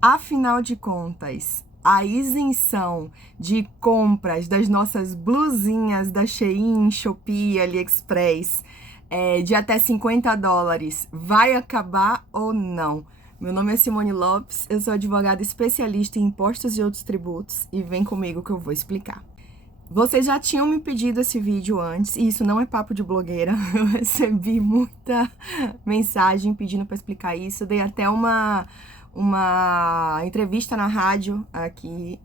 Afinal de contas, a isenção de compras das nossas blusinhas da Shein, Shopee, AliExpress, de até $50, vai acabar ou não? Meu nome é Simone Lopes, eu sou advogada especialista em impostos e outros tributos e vem comigo que eu vou explicar. Vocês já tinham me pedido esse vídeo antes, e isso não é papo de blogueira, eu recebi muita mensagem pedindo para explicar isso, eu dei até uma entrevista na rádio aqui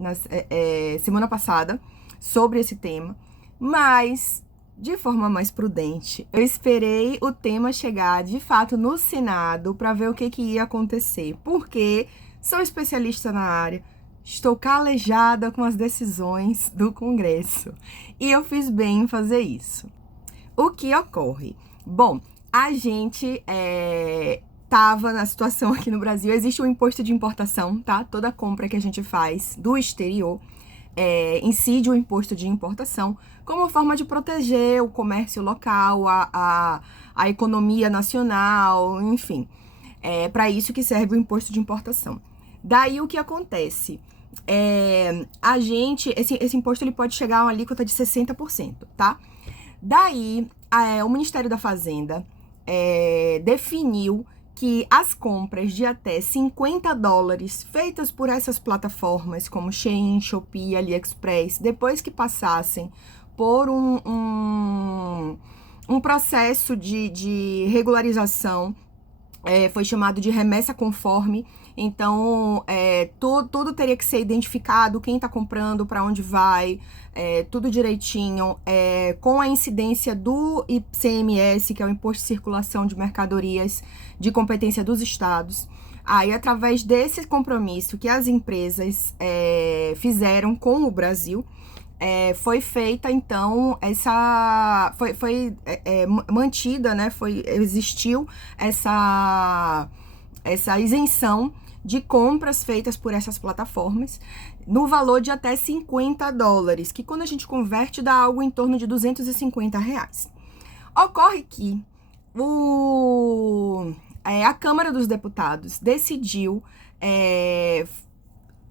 semana passada sobre esse tema, mas de forma mais prudente. Eu esperei o tema chegar de fato no Senado para ver o que ia acontecer, porque sou especialista na área, estou calejada com as decisões do Congresso e eu fiz bem em fazer isso. O que ocorre? Bom, a gente tava na situação aqui no Brasil, existe o imposto de importação, tá? Toda compra que a gente faz do exterior incide o imposto de importação como forma de proteger o comércio local, a economia nacional, enfim. É para isso que serve o imposto de importação. Daí o que acontece? Esse imposto ele pode chegar a uma alíquota de 60%, tá? Daí, o Ministério da Fazenda definiu que as compras de até $50 feitas por essas plataformas como Shein, Shopee, AliExpress, depois que passassem por um processo de regularização, foi chamado de remessa conforme. Então, tudo teria que ser identificado, quem está comprando, para onde vai, tudo direitinho, com a incidência do ICMS, que é o Imposto de Circulação de Mercadorias, de competência dos estados. Aí, através desse compromisso que as empresas fizeram com o Brasil, foi feita, então, foi mantida, né, existiu essa isenção de compras feitas por essas plataformas no valor de até $50, que quando a gente converte dá algo em torno de R$250. Ocorre que a Câmara dos Deputados decidiu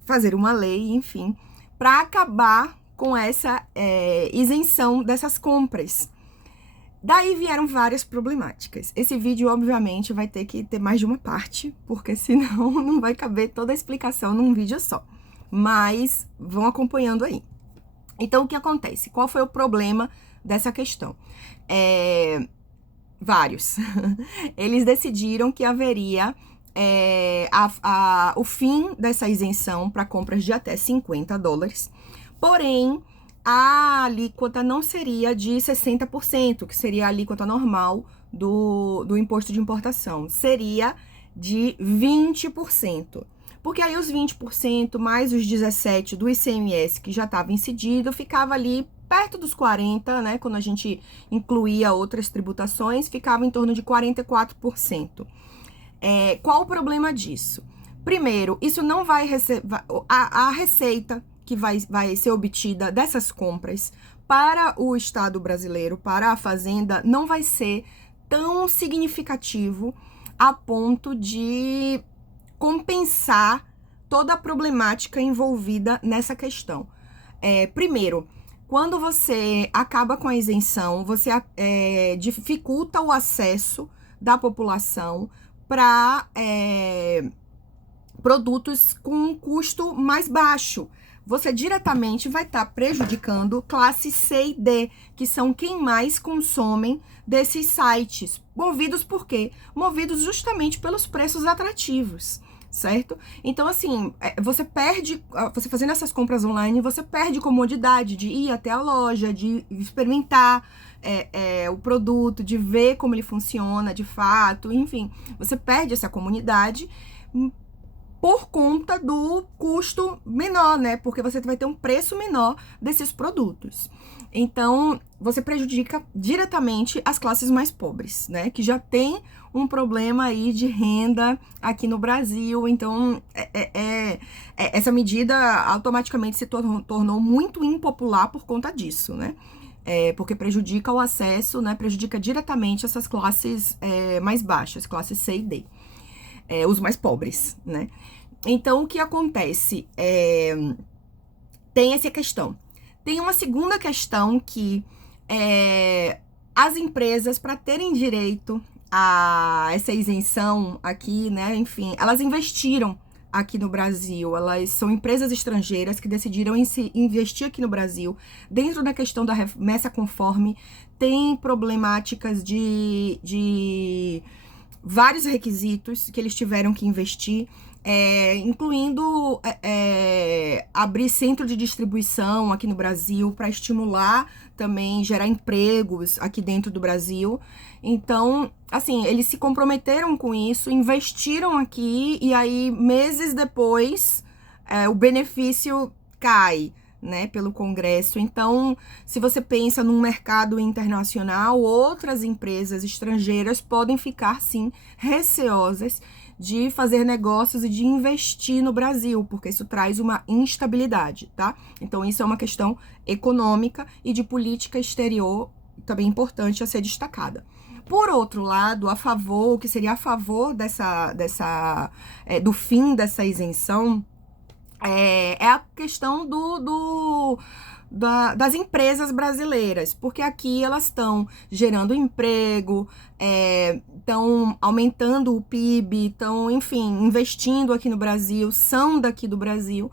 fazer uma lei, enfim, para acabar com essa isenção dessas compras. Daí vieram várias problemáticas. Esse vídeo, obviamente, vai ter que ter mais de uma parte, porque senão não vai caber toda a explicação num vídeo só. Mas vão acompanhando aí. Então, o que acontece? Qual foi o problema dessa questão? Vários. Eles decidiram que haveria o fim dessa isenção para compras de até $50, porém, a alíquota não seria de 60%, que seria a alíquota normal do imposto de importação. Seria de 20%. Porque aí os 20% mais os 17% do ICMS que já estava incidido, ficava ali perto dos 40%, né? Quando a gente incluía outras tributações, ficava em torno de 44%. Qual o problema disso? Primeiro, isso não vai receber... A receita que vai ser obtida dessas compras para o Estado brasileiro, para a Fazenda, não vai ser tão significativo a ponto de compensar toda a problemática envolvida nessa questão. Primeiro, quando você acaba com a isenção, você dificulta o acesso da população para produtos com um custo mais baixo. Você diretamente vai estar prejudicando classe C e D, que são quem mais consomem desses sites. Movidos por quê? Movidos justamente pelos preços atrativos, certo? Então, assim, você fazendo essas compras online, você perde comodidade de ir até a loja, de experimentar o produto, de ver como ele funciona de fato, enfim, você perde essa comunidade por conta do custo menor, né? Porque você vai ter um preço menor desses produtos. Então, você prejudica diretamente as classes mais pobres, né? Que já tem um problema aí de renda aqui no Brasil. Então, essa medida automaticamente se tornou muito impopular por conta disso, né? Porque prejudica o acesso, né? Prejudica diretamente essas classes mais baixas, classes C e D. Os mais pobres, né? Então, o que acontece? Tem essa questão. Tem uma segunda questão que as empresas, para terem direito a essa isenção aqui, né, enfim, elas investiram aqui no Brasil. Elas são empresas estrangeiras que decidiram investir aqui no Brasil. Dentro da questão da remessa conforme, tem problemáticas de vários requisitos que eles tiveram que investir, incluindo abrir centro de distribuição aqui no Brasil para estimular também, gerar empregos aqui dentro do Brasil. Então, assim, eles se comprometeram com isso, investiram aqui e aí, meses depois, o benefício cai, né, pelo Congresso. Então, se você pensa num mercado internacional, outras empresas estrangeiras podem ficar, sim, receosas de fazer negócios e de investir no Brasil, porque isso traz uma instabilidade, tá? Então, isso é uma questão econômica e de política exterior também importante a ser destacada. Por outro lado, o que seria a favor do fim dessa isenção, é a questão das empresas brasileiras, porque aqui elas estão gerando emprego, estão aumentando o PIB, estão, enfim, investindo aqui no Brasil, são daqui do Brasil,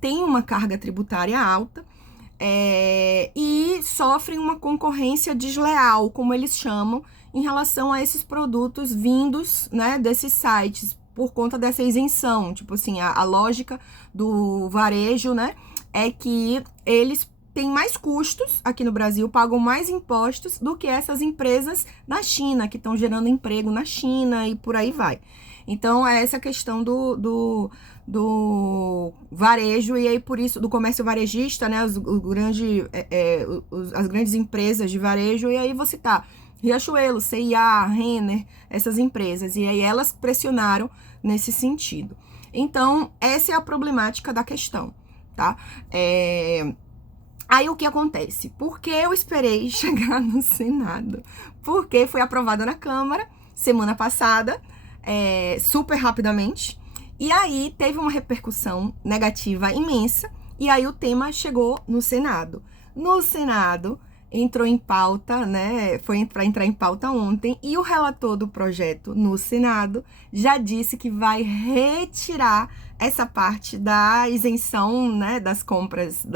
tem uma carga tributária alta, e sofrem uma concorrência desleal, como eles chamam, em relação a esses produtos vindos, né, desses sites, por conta dessa isenção. Tipo assim, a lógica do varejo, né, é que eles têm mais custos aqui no Brasil, pagam mais impostos do que essas empresas na China, que estão gerando emprego na China e por aí vai. Então, é essa questão do varejo, e aí por isso, do comércio varejista, né, as grandes empresas de varejo, e aí vou citar Riachuelo, C&A, Renner, essas empresas, e aí elas pressionaram nesse sentido. Então, essa é a problemática da questão, tá? Aí o que acontece? Por que eu esperei chegar no Senado? Porque foi aprovada na Câmara semana passada, super rapidamente, e aí teve uma repercussão negativa imensa, e aí o tema chegou no Senado. No Senado, entrou em pauta, né? Foi para entrar em pauta ontem, e o relator do projeto no Senado já disse que vai retirar essa parte da isenção, né, das compras,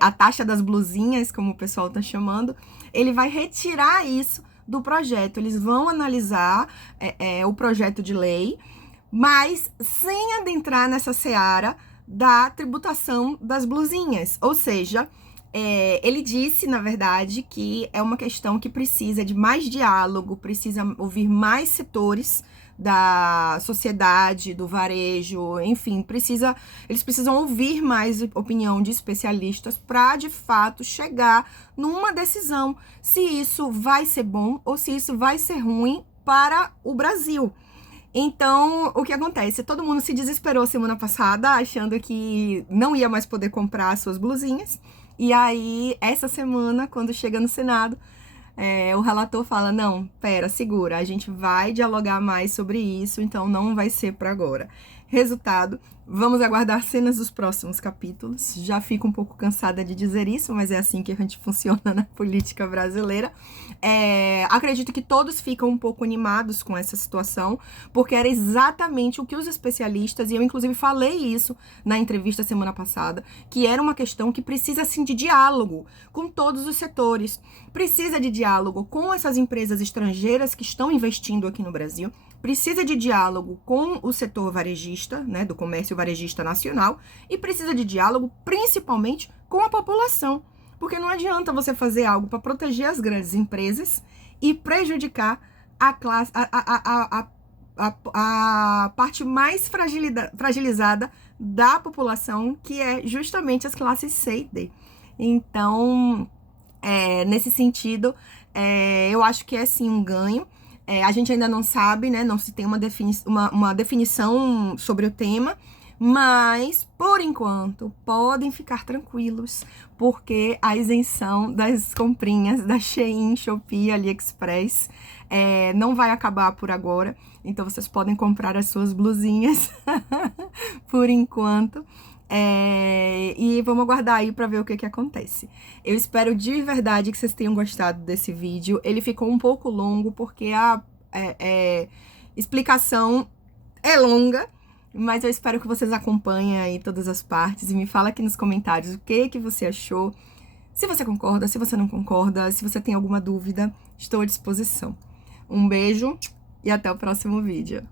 a taxa das blusinhas, como o pessoal tá chamando. Ele vai retirar isso do projeto. Eles vão analisar o projeto de lei, mas sem adentrar nessa seara da tributação das blusinhas, ou seja, ele disse, na verdade, que é uma questão que precisa de mais diálogo, precisa ouvir mais setores da sociedade, do varejo, enfim, eles precisam ouvir mais opinião de especialistas para, de fato, chegar numa decisão se isso vai ser bom ou se isso vai ser ruim para o Brasil. Então, o que acontece? Todo mundo se desesperou semana passada, achando que não ia mais poder comprar as suas blusinhas. E aí, essa semana, quando chega no Senado, o relator fala, não, pera, segura, a gente vai dialogar mais sobre isso, então não vai ser para agora. Resultado, vamos aguardar cenas dos próximos capítulos. Já fico um pouco cansada de dizer isso, mas é assim que a gente funciona na política brasileira. Acredito que todos ficam um pouco animados com essa situação, porque era exatamente o que os especialistas, e eu inclusive falei isso na entrevista semana passada, que era uma questão que precisa sim de diálogo com todos os setores, precisa de diálogo com essas empresas estrangeiras que estão investindo aqui no Brasil, precisa de diálogo com o setor varejista, né, do comércio varejista nacional, e precisa de diálogo principalmente com a população, porque não adianta você fazer algo para proteger as grandes empresas e prejudicar a classe, a parte mais fragilizada da população, que é justamente as classes C e D. Então, nesse sentido, eu acho que é sim um ganho. A gente ainda não sabe, né? Não se tem uma definição sobre o tema, mas, por enquanto, podem ficar tranquilos, porque a isenção das comprinhas da Shein, Shopee, AliExpress não vai acabar por agora. Então, vocês podem comprar as suas blusinhas por enquanto. E vamos aguardar aí pra ver o que acontece. Eu espero de verdade que vocês tenham gostado desse vídeo. Ele ficou um pouco longo porque a explicação é longa, mas eu espero que vocês acompanhem aí todas as partes e me fala aqui nos comentários o que você achou. Se você concorda, se você não concorda, se você tem alguma dúvida, estou à disposição. Um beijo e até o próximo vídeo.